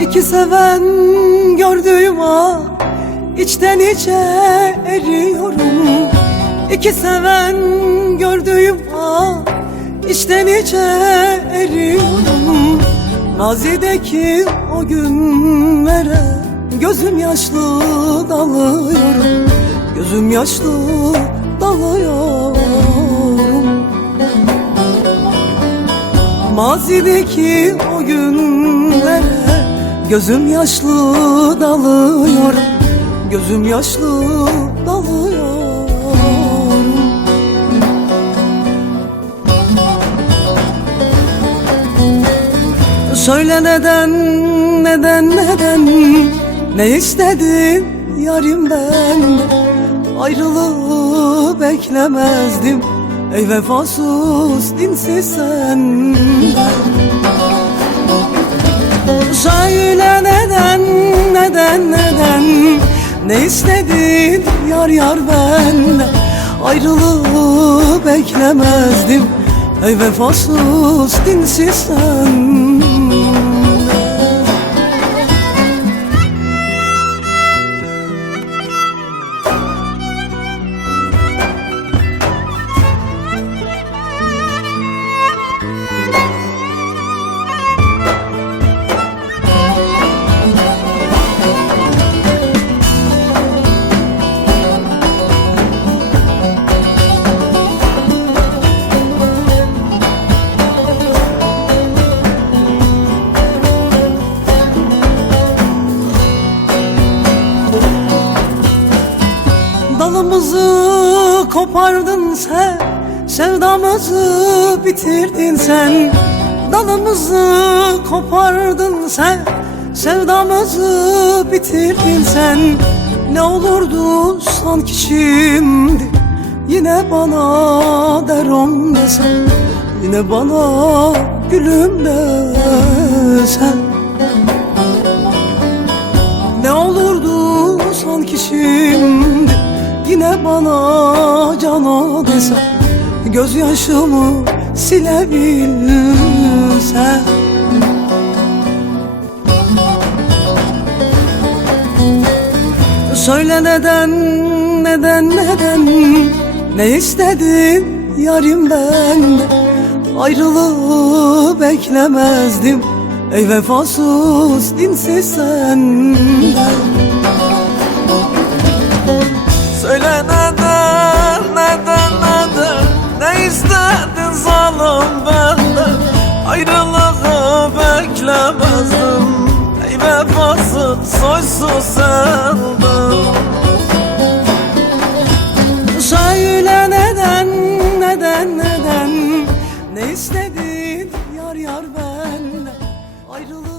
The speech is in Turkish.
İki seven gördüğüm an içten içe eriyorum. İki seven gördüğüm an içten içe eriyorum. Mazideki o günlere gözüm yaşlı dalıyorum. Gözüm yaşlı dalıyorum. Mazideki o günlere gözüm yaşlı dalıyorum. Gözüm yaşlı dalıyorum. Söyle neden ne istedin yarim benden? Ayrılığı beklemezdim ey vefasız dinsiz senden. Söyle neden ne istedin yar benden? Ayrılığı beklemezdim ey vefasız dinsiz senden. Dalımızı kopardın sen, sevdamızı bitirdin sen. Dalımızı kopardın sen, sevdamızı bitirdin sen. Ne olurdu sanki şimdi yine bana derom desen, yine bana gülüm desen. Ne olurdu sanki şimdi yine bana cana desen, gözyaşımı silebilsen. Söyle neden ne istedin yarim benden? Ayrılığı beklemezdim ey vefasız dinsiz senden. Söyle neden ne istedin zalim benden? Ayrılığı beklemezdim ey vefasız soysuz senden. Söyle neden ne istedin yar benden? Ayrılığı